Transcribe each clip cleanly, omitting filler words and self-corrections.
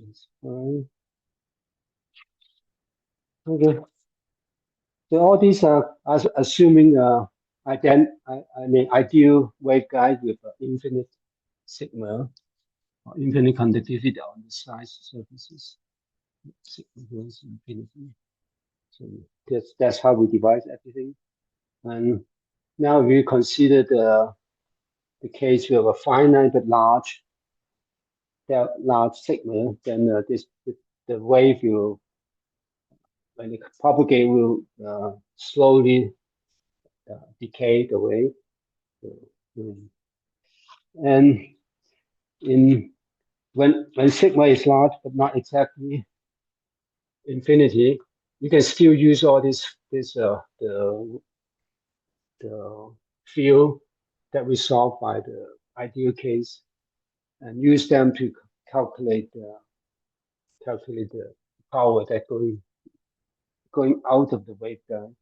That's fine. Okay. So all these are assuming I mean ideal waveguide with infinite sigma or infinite conductivity on the size surfaces. Sigma goes infinity. So that's how we divide everything. And now we consider the case with a finite but large sigma, then the wave will, when it propagate, will slowly decay the wave. So, and in when sigma is large but not exactly infinity, you can still use all this the field that we solved by the ideal case and use them to calculate the power that going out of the waveguide.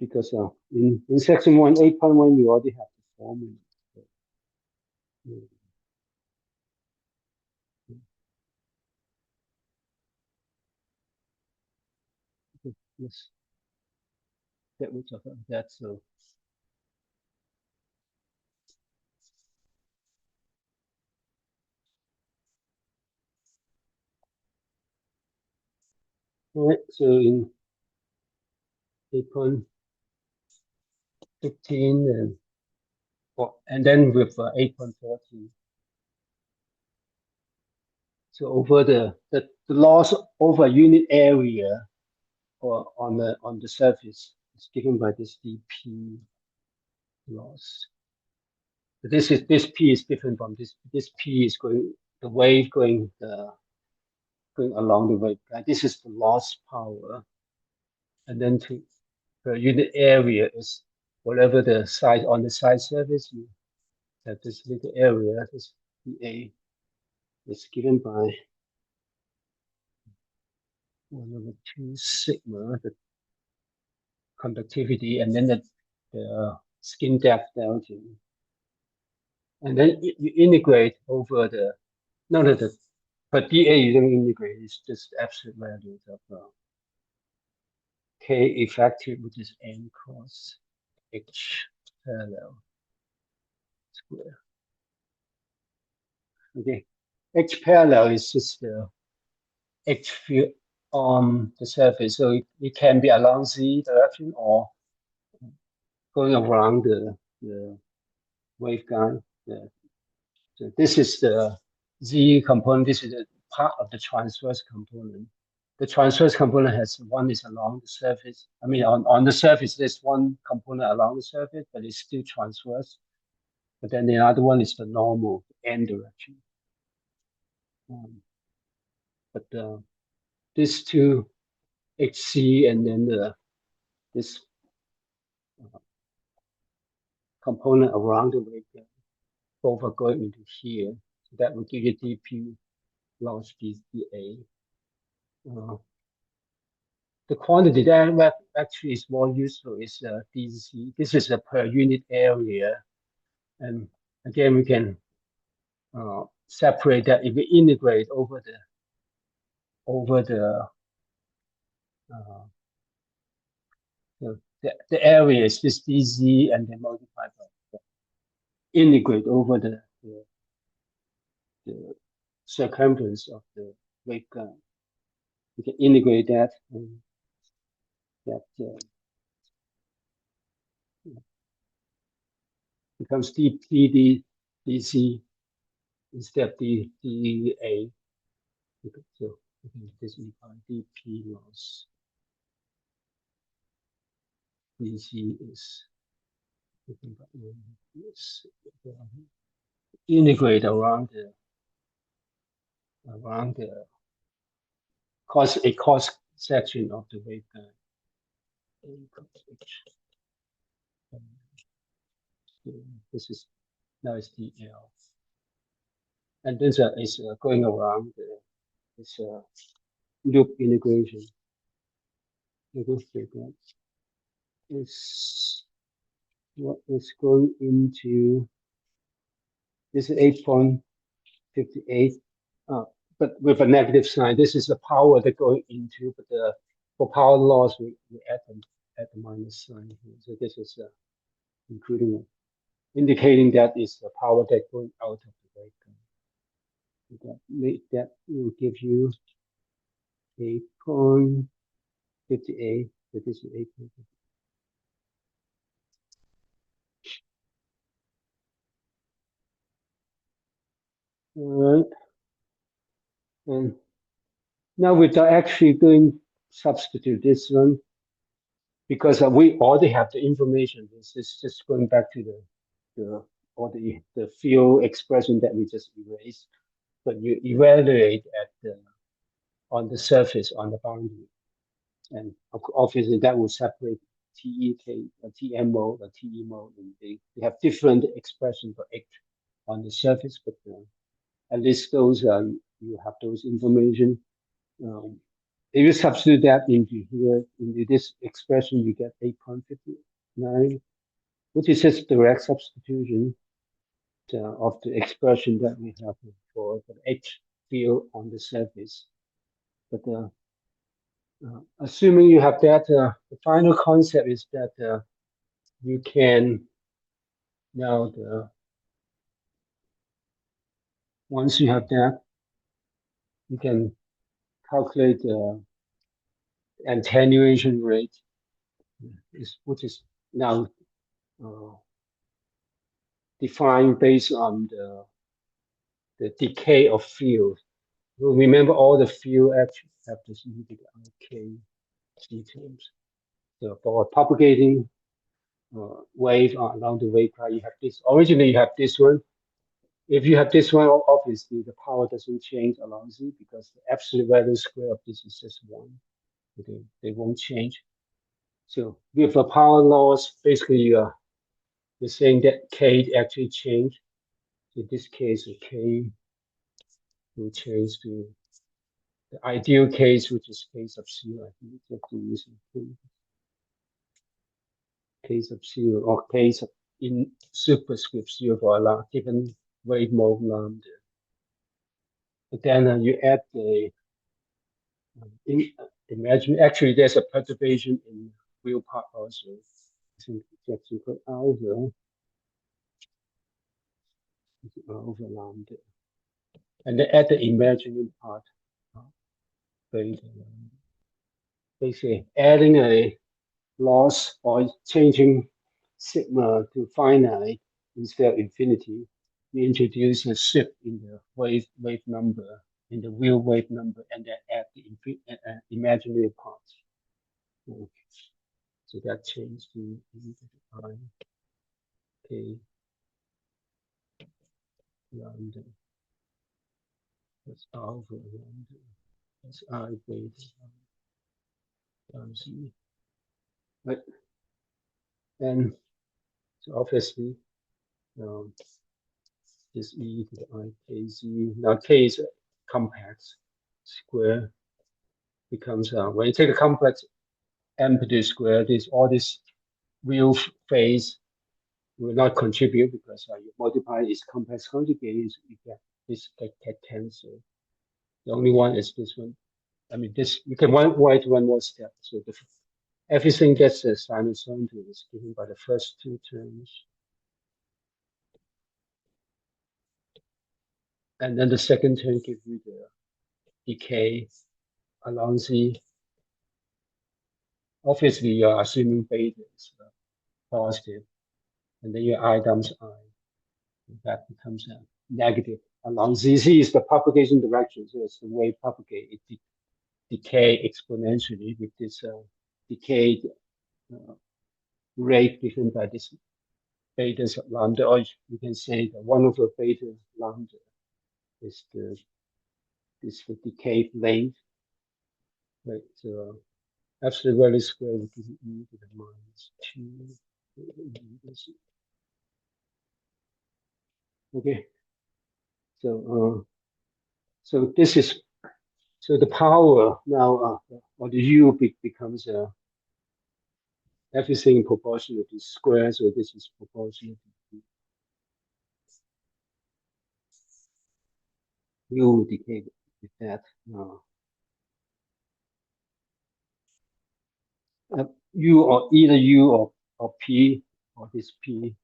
Because in section 1, 8.1, we already have the formula. So, let's get rid of that. So, all right. So in 8.15 and then with 8.14. So over the loss over unit area or on the surface is given by this dp loss. So this p is different from this p is going the wave going along the waveguide. This is the loss power, and then per unit area is whatever the size on the side surface you have this little area. This dA is given by 1/2 sigma, the conductivity, and then the skin depth delta. And then you integrate over but dA you don't integrate, it's just absolute values of K effective, which is N cross H parallel square. Okay, H parallel is just the H field on the surface, so it can be along Z direction or going around the waveguide. So this is the Z component. This is a part of the transverse component. The transverse component has one is along the surface. I mean, on the surface, there's one component along the surface, but it's still transverse. But then the other one is the normal N direction. But these two HC and then this component around the waveguide, both are going into here. So that will give you dP loss dA. The quantity that actually is more useful is dC. This is a per unit area. And again, we can separate that if we integrate over the area is this dz and then multiply by integrate over the circumference of the waveguide. We can integrate that and that becomes dp dc instead of dA. So this is dp loss. dc is integrate around the cross section of the waveguide. This is now it's dl, and this is going around this loop integration. Is what is going into this is 8.58. but with a negative sign. This is the power that going into, but for power loss, we add the minus sign here. So this is including indicating that is the power that going out of the waveguide. That will give you 8.58. So this is 8.58. All right. And now without actually doing substitute this one, because we already have the information. This is just going back to the or the field expression that we just erased. But you evaluate at the on the surface on the boundary, and obviously that will separate TEK, TM mode, or TE mode, and they have different expression for H on the surface. But at least those you have those information. If you substitute that into here, into this expression, you get 8.59, which is just direct substitution of the expression that we have for the H field on the surface. But assuming you have that, the final concept is that you can now once you have that, you can calculate the attenuation rate, which is now defined based on the decay of field. Remember, all the field actually have this k terms. So for a propagating wave along the waveguide, you have this. Originally, you have this one. If you have this one, obviously the power doesn't change along Z because the absolute value square of this is just 1. Okay, they won't change. So with a power loss, basically you're saying that K actually changed. In this case, the K will change to the ideal case, which is case of 0. I think you have to use case of 0 or case of in superscript 0 for a given wave mode lambda. But then you add the imagine actually there's a perturbation in real part also. I think that's equal over lambda. And then add the imaginary part. Basically adding a loss or changing sigma to finite instead of infinity, we introduce a shift in the wave number, in the real wave number, and then add the imaginary parts. So that changed to e to the I k lambda. That's alpha lambda. That's I beta times E. Right. And so obviously, this e to the I k z. Now k is complex square becomes when you take the complex amplitude square, all this real phase will not contribute because you multiply its complex conjugate, you get this get cancel. The only one is this one. I mean, this you can write one more step. So everything gets a sinusoidal is given by the first two terms. And then the second term gives you the decay along Z. Obviously, you're assuming beta is positive, and then your I times I. That becomes a negative along Z. Z is the propagation direction, so it's the wave propagate. It decay exponentially with this decay rate given by this beta sub lambda, or you can say that 1 over beta lambda is the decay length. Right, so absolute value square would give e to the minus 2. Okay, so so this is so the power now or the U becomes everything proportional to square, so this is proportional to U decay with that. U or either U or P or this P.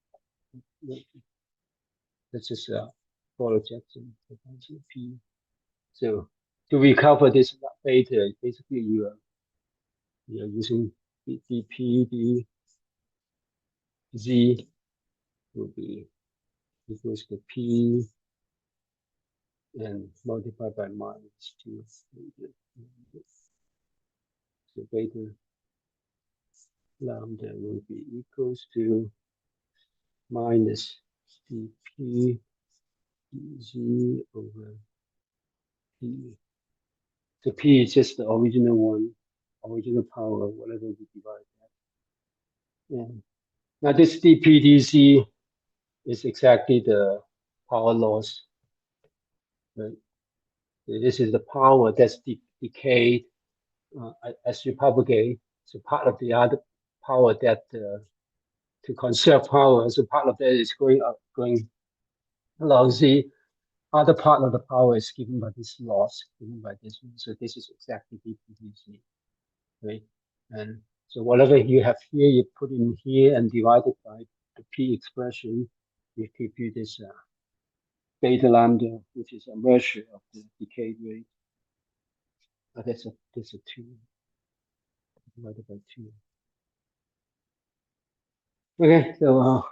This is Paul Jackson potential P. So to recover this beta, basically you are using dp dz will be equals to P and multiplied by minus 2. So beta lambda will be equals to minus dp dz over P. So P is just the original one, original power, whatever we divide that. And now this dp dz is exactly the power loss, right? This is the power that's decayed as you propagate. So part of the other power that to conserve power, so part of that is going up, going along. The other part of the power is given by this loss, given by this one. So this is exactly dPdz, right? And so whatever you have here, you put in here and divide it by the P expression, will give you this beta lambda, which is a measure of the decay rate. That's a 2 divided by 2. Okay, so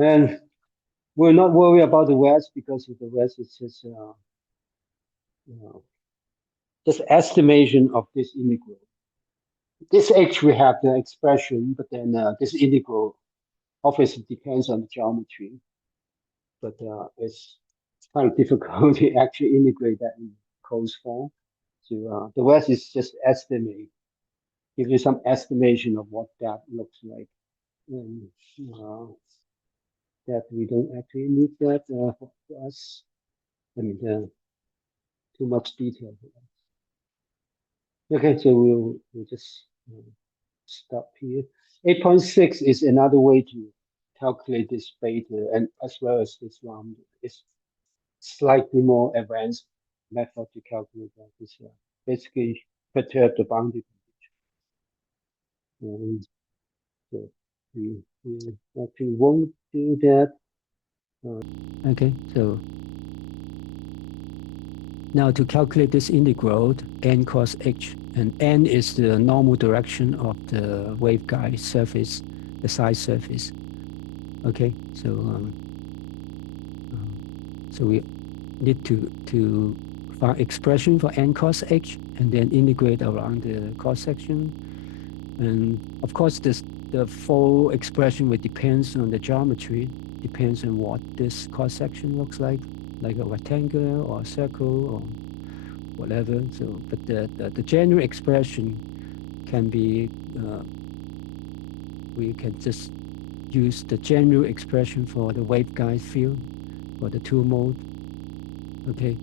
and we'll not worry about the rest because the rest is just estimation of this integral. This H we have the expression, but then this integral obviously depends on the geometry, but it's kind of difficult to actually integrate that in closed form. So the rest is just estimate, give you some estimation of what that looks like. And that we don't actually need that for us. I mean, too much detail for us. Okay, so we'll just stop here. 8.6 is another way to calculate this beta, and as well as this lambda. It's slightly more advanced method to calculate that. It's basically perturb the boundary condition. So we actually won't do that. Okay, so now to calculate this integral, n cos h, and n is the normal direction of the waveguide surface, the side surface. Okay, so so we need to find expression for n cos h, and then integrate around the cross section. And of course, the full expression will depends on the geometry, depends on what this cross section looks like a rectangle or a circle or whatever. So, but the general expression can be, we can just use the general expression for the waveguide field for the two mode. Okay,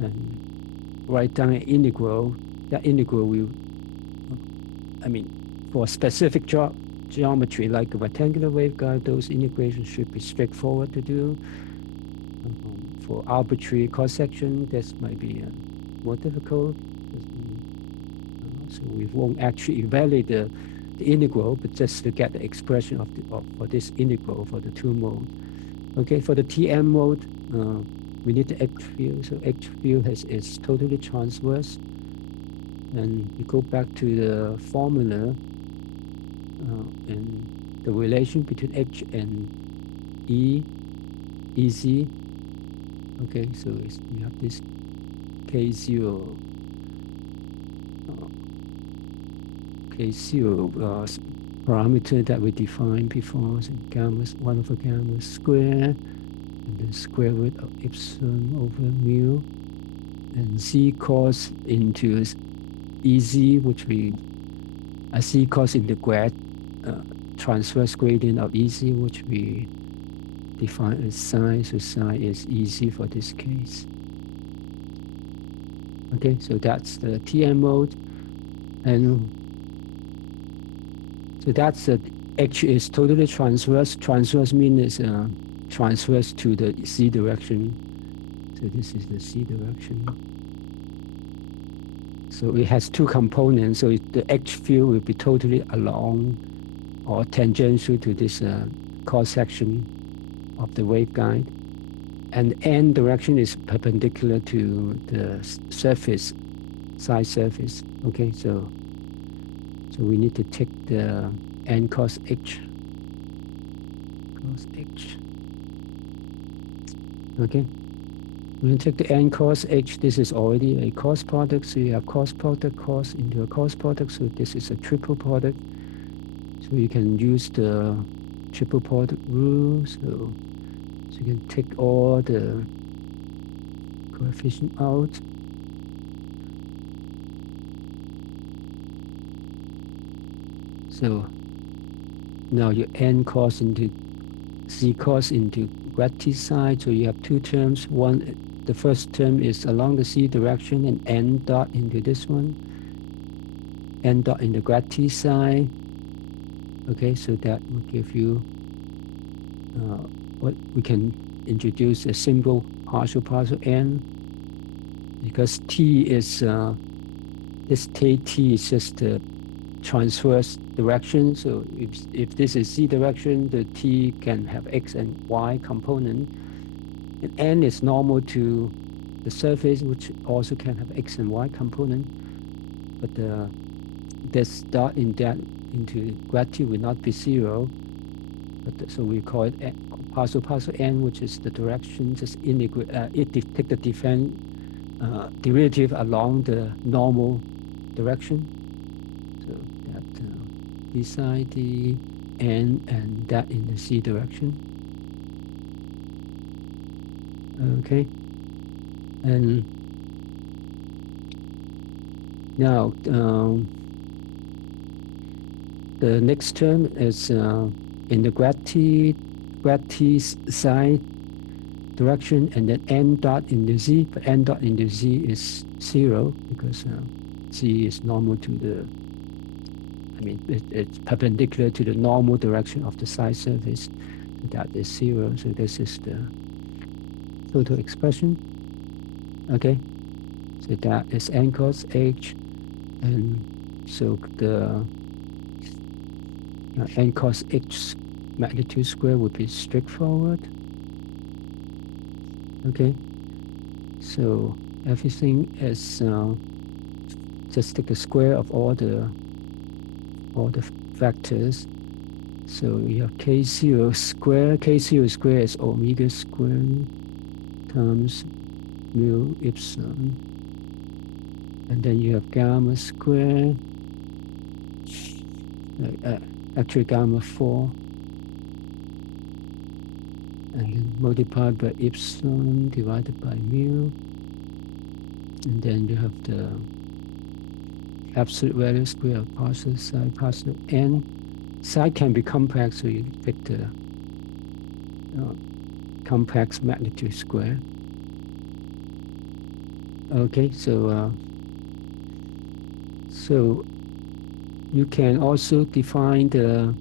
and write down an integral. That integral will, I mean, for specific geometry like a rectangular waveguide, those integrations should be straightforward to do. For arbitrary cross section, this might be more difficult. So we won't actually evaluate the integral, but just to get the expression for this integral for the two mode. Okay, for the TM mode, we need the H field. So H field is totally transverse. And we go back to the formula and the relation between H and EZ. Okay, so you have this K0 parameter that we defined before, so gamma 1 over gamma square, and the square root of epsilon over mu, and C cos into EZ, which we C cos into grad transverse gradient of EZ, which we define as psi, so psi is EZ for this case. Okay, so that's the TM mode, and so that's the H is totally transverse. Transverse means transverse to the Z direction. So this is the Z direction. So it has two components. So the H field will be totally along or tangential to this cross section of the waveguide, and n direction is perpendicular to the surface, side surface. Okay, so we need to take the n cos h. Okay, when you take the n cos h, this is already a cos product, so you have cos product, cos into a cos product, so this is a triple product. So you can use the triple product rule, so you can take all the coefficient out. So now your n cos into z cos into grad t side, so you have two terms. One, the first term is along the z direction, and n dot into this one, n dot in the grad t side. Okay, so that will give you what we can introduce a simple partial n, because t is this t is just the transverse direction. So if this is z direction, the t can have x and y component, and n is normal to the surface, which also can have x and y component, but this dot in that into grad t will not be zero, but so we call it partial n, which is the direction just integrate take the derivative along the normal direction. So that beside the n and that in the z direction. Okay, and now the next term is in the grad t side direction, and then n dot in the z, but n dot in the z is zero because z is normal to the, it's perpendicular to the normal direction of the side surface. So that is zero. So this is the total expression. Okay, so that is n cos h, and so the n cos h magnitude square would be straightforward. Okay, so everything is just take the square of all the factors. So you have k0 square. K0 square is omega squared times mu epsilon, and then you have gamma square, actually gamma 4, and then multiplied by epsilon divided by mu, and then you have the absolute value square of partial psi, partial n. Psi can be complex, so you pick the complex magnitude square. Okay, so so you can also define the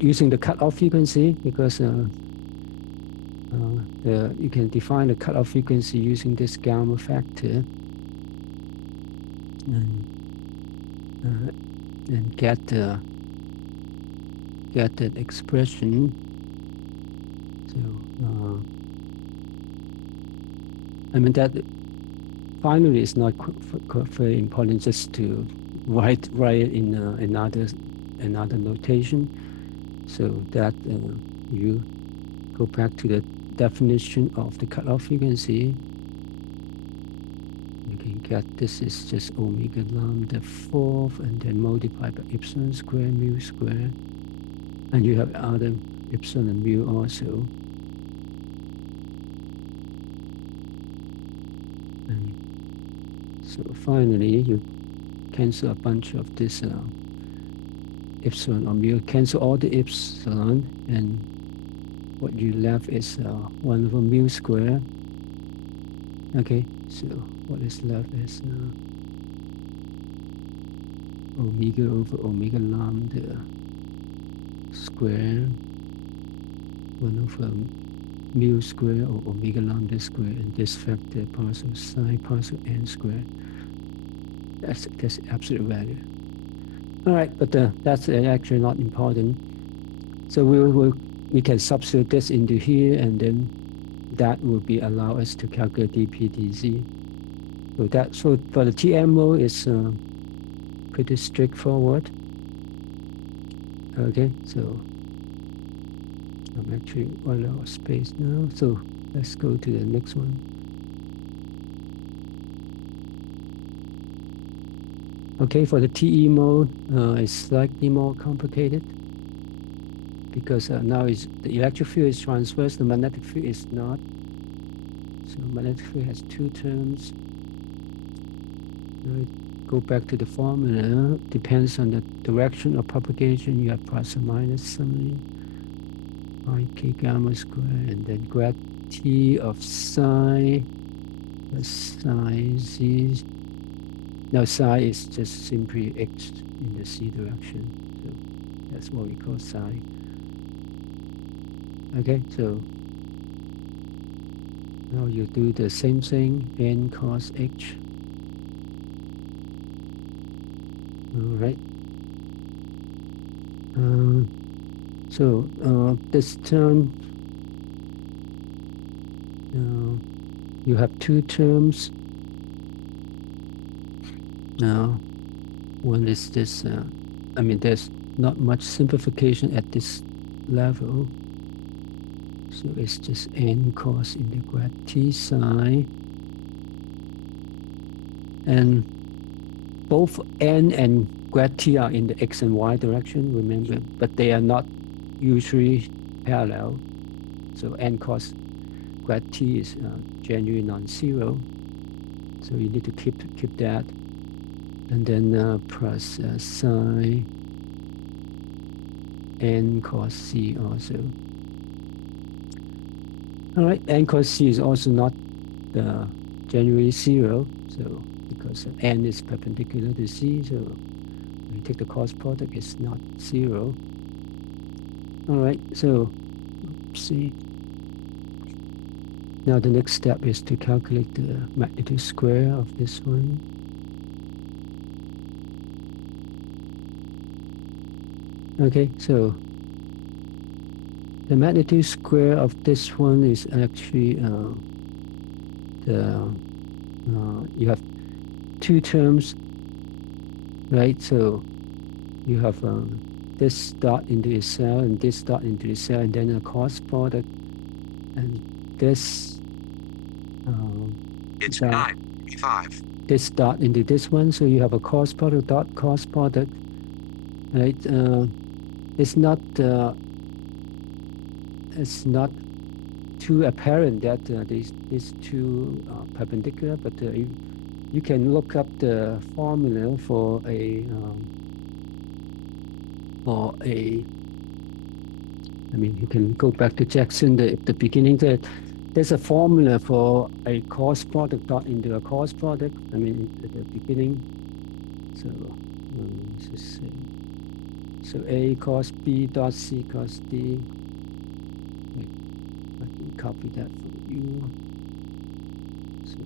using the cutoff frequency, because you can define the cutoff frequency using this gamma factor, and get that expression. So that finally is not very important, just to write it in another notation, so that you go back to the definition of the cutoff frequency. You can get this is just omega lambda 4, and then multiplied by epsilon square mu square, and you have other epsilon and mu also. And so finally, you cancel a bunch of this epsilon or mu, cancel all the epsilon, and what you left is 1 over mu square. Okay, so what is left is omega over omega lambda square 1 over mu square or omega lambda square, and this factor partial psi partial n square. That's absolute value. All right, but that's actually not important. So we can substitute this into here, and then that will be allow us to calculate dPdZ. So for the TMO is pretty straightforward. Okay, so I'm actually all out of space now. So let's go to the next one. Okay, for the TE mode, it's slightly more complicated because now the electric field is transverse, the magnetic field is not. So magnetic field has two terms. Go back to the formula. Depends on the direction of propagation. You have plus or minus something. K gamma squared, and then grad T of psi plus psi Z. Now psi is just simply x in the C direction. So that's what we call psi. Okay, so now you do the same thing, n cos h. All right. So this term, you have two terms. Now, one is this, I mean, there's not much simplification at this level. So it's just n cos into grad T psi. And both n and grad T are in the x and y direction, remember, but they are not usually parallel. So n cos grad T is generally non-zero. So you need to keep that. And then plus psi n cos C also. All right, n cos C is also not generally zero. So because n is perpendicular to C, so when you take the cross product, it's not zero. All right, so see. Now the next step is to calculate the magnitude square of this one. Okay, so the magnitude square of this one is actually you have two terms, right? So you have this dot into the cell and this dot into the cell, and then a cross product, and this it's 9:5. This dot into this one, so you have a cross product dot cross product, right? It's not too apparent that these two are perpendicular, but you can look up the formula for I mean, you can go back to Jackson, the beginning there. There's a formula for a cross product dot into a cross product. I mean, at the beginning. So let's just say. So A cos B dot C cos D. Wait, I can copy that for you. So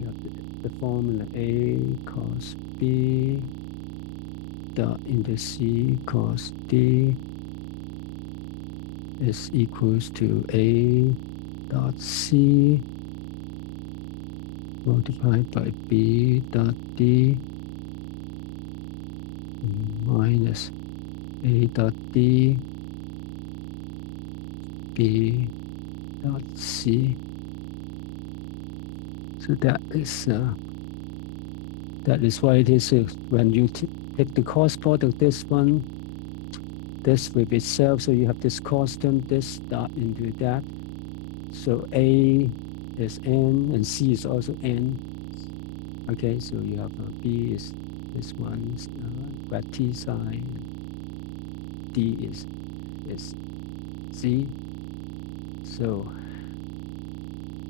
you have the formula A cos B dot into C cos D is equals to A dot C multiplied by B dot D minus A dot D B dot C. So that is why it is when you take the cross product, this one, this with itself, so you have this constant, this dot into that. So A is n and C is also n. Okay, so you have B is this one, grad T psi, D is Z. So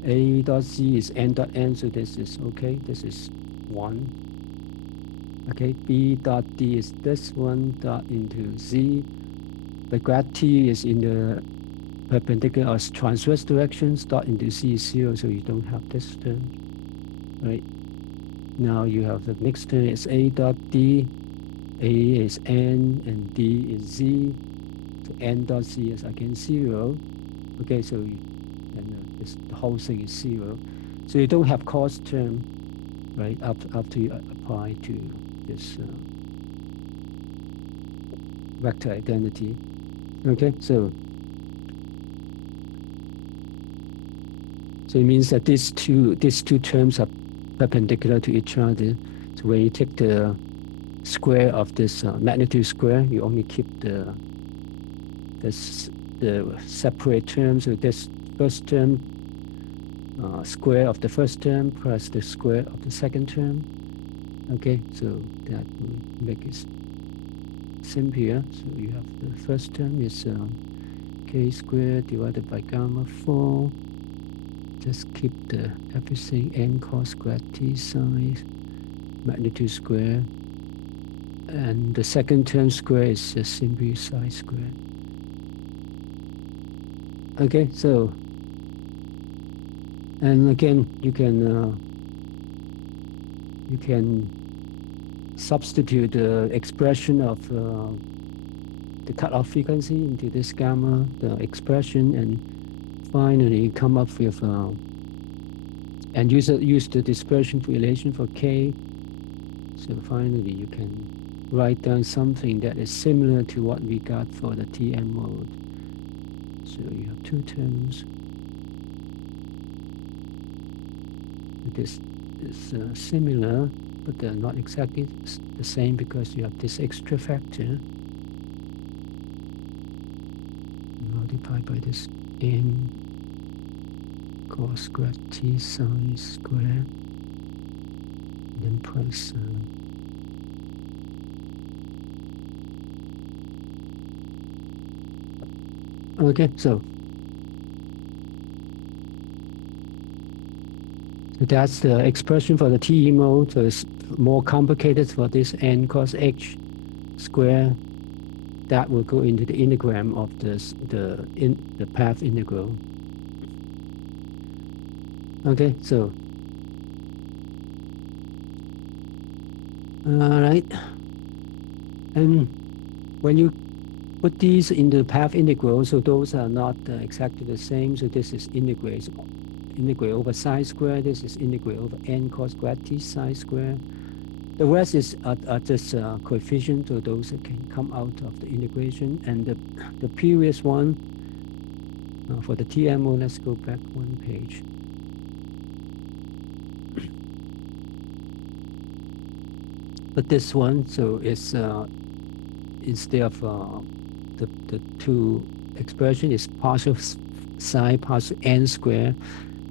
A dot Z is n dot n, so this is okay, this is 1. Okay, B dot D is this one dot into Z. The grad T is in the perpendicular or transverse directions, dot into C is 0, so you don't have this term, right? now you have the next term is A dot D, A is N, and D is Z. So N dot Z is again 0. Okay, so the whole thing is 0. So you don't have cost term, right, after you apply to this vector identity. Okay, so it means that these two terms are perpendicular to each other. So when you take the square of this magnitude square, you only keep the separate term. So this first term square of the first term plus the square of the second term. Okay, so that will make it simpler. So you have the first term is k squared divided by gamma 4. Just keep everything n cos squared t sine magnitude square, and the second term square is just simply psi squared. Okay, so and again you can substitute the expression of the cutoff frequency into this gamma, the expression, and finally come up with and use the dispersion relation for k. So finally you can write down something that is similar to what we got for the Tm mode. So you have two terms. This is similar, but they're not exactly the same because you have this extra factor multiplied by this n cos squared t sine square, then plus okay, so that's the expression for the TE mode. So it's more complicated for this n cos h square. That will go into the integram of the path integral. Okay, so all right, and when you put these in the path integral, so those are not exactly the same. So this is integrate over psi square. This is integrate over n cos squared t psi square. The rest is are just coefficients, so those that can come out of the integration. And the previous one for the TMO, let's go back one page. But this one, so it's instead of the two expression is partial psi partial n square.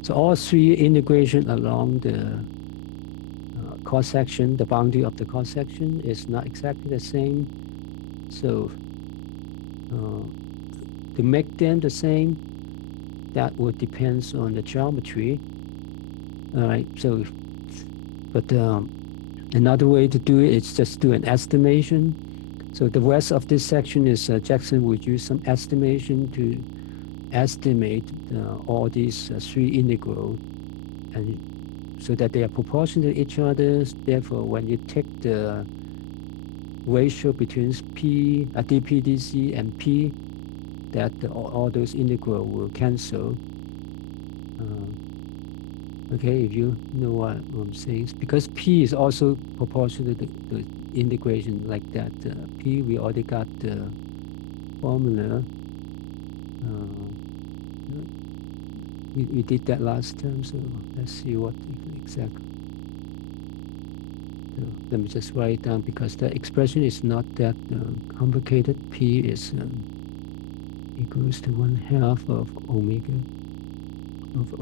So all three integration along the cross section, the boundary of the cross section is not exactly the same. So to make them the same, that would depends on the geometry. All right. So, but another way to do it is just do an estimation. So the rest of this section is Jackson would use some estimation to estimate all these three integrals, and so that they are proportional to each other. Therefore, when you take the ratio between P, dP, dC, and P, that all those integrals will cancel. Okay, if you know what I'm saying, because P is also proportional to the integration like that. P, we already got the formula. We did that last time, so let's see what exactly. So let me just write it down because the expression is not that complicated. P is equals to 1/2 of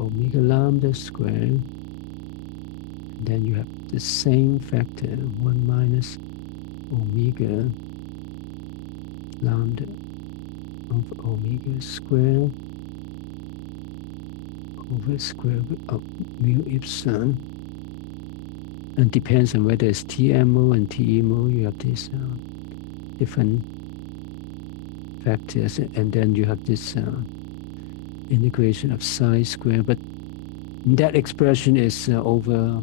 omega lambda squared. And then you have the same factor, 1 minus omega lambda of omega squared over square root of mu epsilon. And depends on whether it's TMO and TEMO, you have these different factors, and then you have this integration of psi square. But That expression is over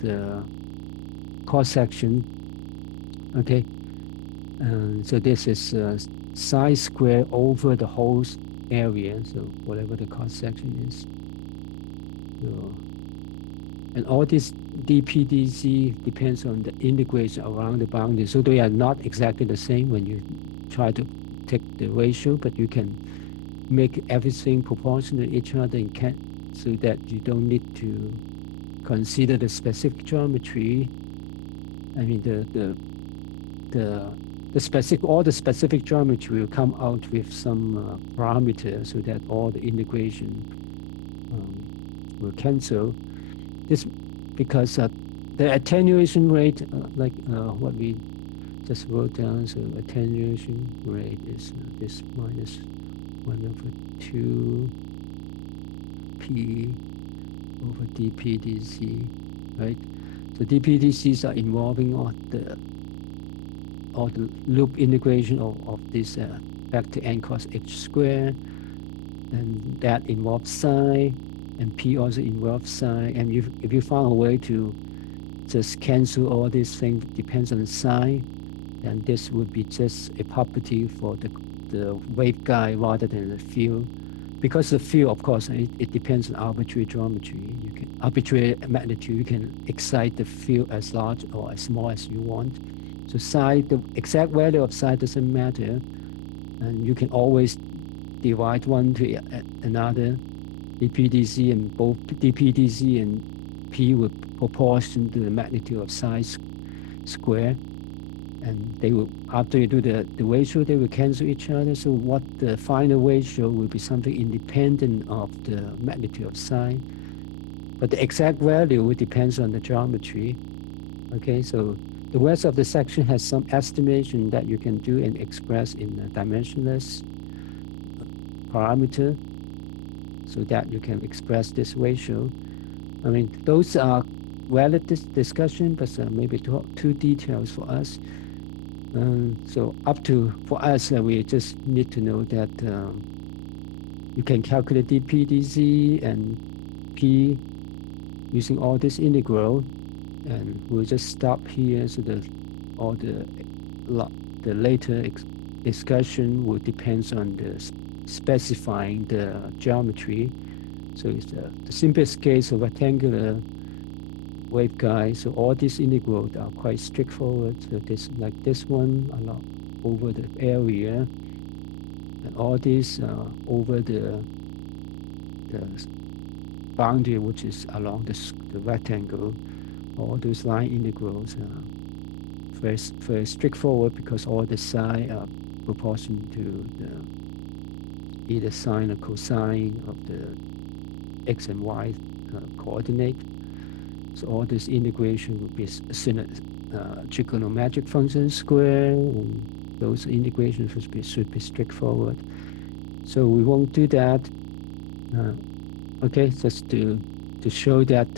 the cross section. Okay, so this is psi square over the whole area. So whatever the cross section is. So, and all this dpdz depends on the integration around the boundary. So they are not exactly the same when you try to take the ratio, but you can make everything proportional to each other and can, so that you don't need to consider the specific geometry. I mean the specific, all the specific geometry will come out with some parameter, so that all the integration will cancel. This because the attenuation rate, like what we just wrote down, so attenuation rate is this minus 1/2 p over dp dz, right? So dp dz's are involving all the loop integration of this back to n cos h square, and that involves psi, and p also involves psi. And if you found a way to just cancel all these things depends on psi, then this would be just a property for the waveguide rather than the field. Because the field, of course, it depends on arbitrary geometry. You can arbitrary magnitude. You can excite the field as large or as small as you want. So psi, the exact value of psi doesn't matter, and you can always divide one to another, dpdz, and both dpdz and p will proportion to the magnitude of psi square, and they will, after you do the ratio, they will cancel each other. So what the final ratio will be something independent of the magnitude of psi, but the exact value will depends on the geometry. Okay, so the rest of the section has some estimation that you can do and express in a dimensionless parameter, so that you can express this ratio. I mean, those are valid discussion, but maybe too detailed for us. So up to, for us, we just need to know that you can calculate dp dz and p using all this integral, and we'll just stop here. So that all the later discussion will depends on the specifying the geometry. So it's the simplest case of rectangular waveguide. So all these integrals are quite straightforward. So this, like this one, along over the area, and all these over the boundary, which is along the rectangle. All those line integrals are very straightforward, because all the psi are proportional to the either sine or cosine of the x and y coordinate. So all this integration will be trigonometric function square, and those integrations should be straightforward. So we won't do that. Okay, just to show that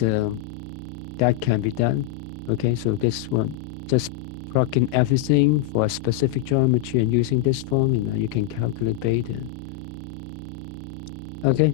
that can be done. Okay, so this one, just plug in everything for a specific geometry and using this formula, you can calculate beta. Okay.